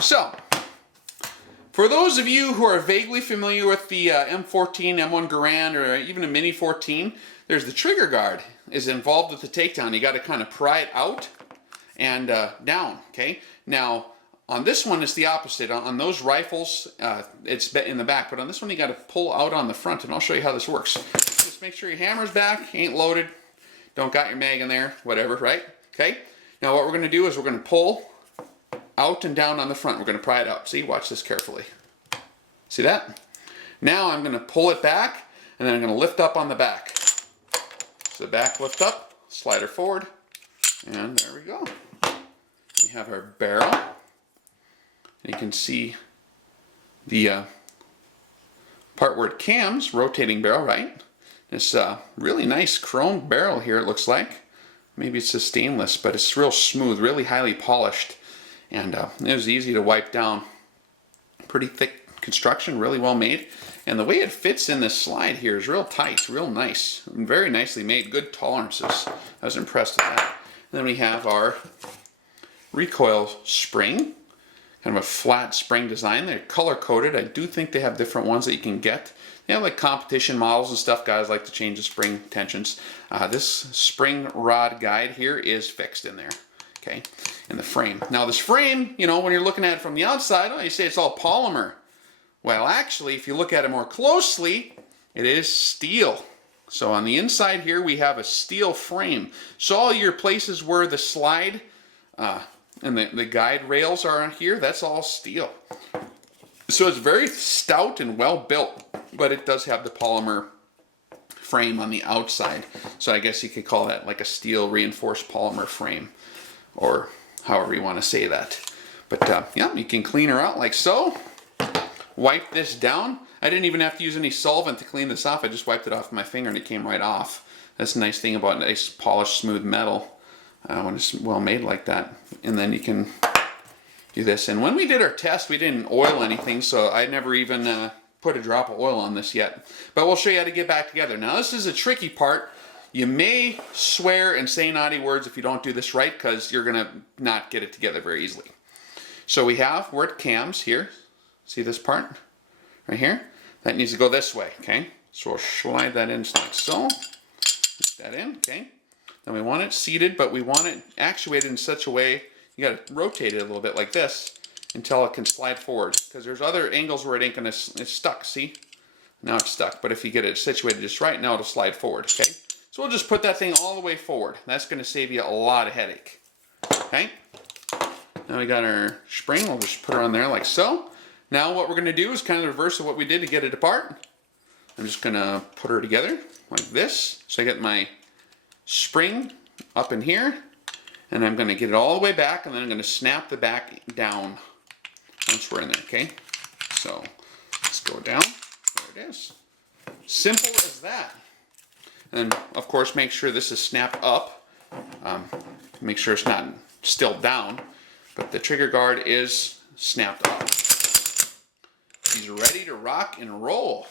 So, for those of you who are vaguely familiar with the M14, M1 Garand, or even a Mini 14, there's the trigger guard is involved with the takedown. You got to kind of pry it out and down, okay? Now, on this one, it's the opposite. On those rifles, it's in the back, but on this one, you got to pull out on the front, and I'll show you how this works. Just make sure your hammer's back, ain't loaded, don't got your mag in there, whatever, right? Okay? Now, what we're going to do is we're going to pull out and down on the front. We're going to pry it out. See? Watch this carefully. See that? Now, I'm going to pull it back, and then I'm going to lift up on the back. So the back lift up, slider forward, and there we go. We have our barrel. You can see the part where it cams, rotating barrel, right? It's a really nice chrome barrel here, it looks like. Maybe it's a stainless, but it's real smooth, really highly polished. And it was easy to wipe down. Pretty thick construction, really well made. And the way it fits in this slide here is real tight, real nice. Very nicely made, good tolerances. I was impressed with that. And then we have our recoil spring. Kind of a flat spring design. They're color coded. I do think they have different ones that you can get. They have like competition models and stuff. Guys like to change the spring tensions. This spring rod guide here is fixed in there. Okay, in the frame. Now this frame, you know, when you're looking at it from the outside, oh, you say it's all polymer. Well, actually, if you look at it more closely, it is steel. So on the inside here, we have a steel frame. So all your places where the slide and the guide rails are here, that's all steel. So it's very stout and well built, but it does have the polymer frame on the outside. So I guess you could call that like a steel reinforced polymer frame, or however you want to say that. But yeah, you can clean her out like so. Wipe this down. I didn't even have to use any solvent to clean this off. I just wiped it off with my finger and it came right off. That's the nice thing about nice polished smooth metal when it's well made like that. And then you can do this. And when we did our test, we didn't oil anything, so I never even put a drop of oil on this yet. But we'll show you how to get back together. Now this is a tricky part. You may swear and say naughty words if you don't do this right, because you're going to not get it together very easily. So we have where it cams here. See this part right here? That needs to go this way, okay? So we'll slide that in like so. Put that in, okay? Then we want it seated, but we want it actuated in such a way, you got to rotate it a little bit like this until it can slide forward. Because there's other angles where it ain't gonna, it's stuck, see? Now it's stuck, but if you get it situated just right, now it'll slide forward, okay? So we'll just put that thing all the way forward. That's gonna save you a lot of headache, okay? Now we got our spring, we'll just put her on there like so. Now what we're going to do is kind of the reverse of what we did to get it apart. I'm just going to put her together like this. So I get my spring up in here, and I'm going to get it all the way back, and then I'm going to snap the back down once we're in there, okay? So let's go down. There it is. Simple as that. And then, of course, make sure this is snapped up. Make sure it's not still down, but the trigger guard is snapped up. He's ready to rock and roll.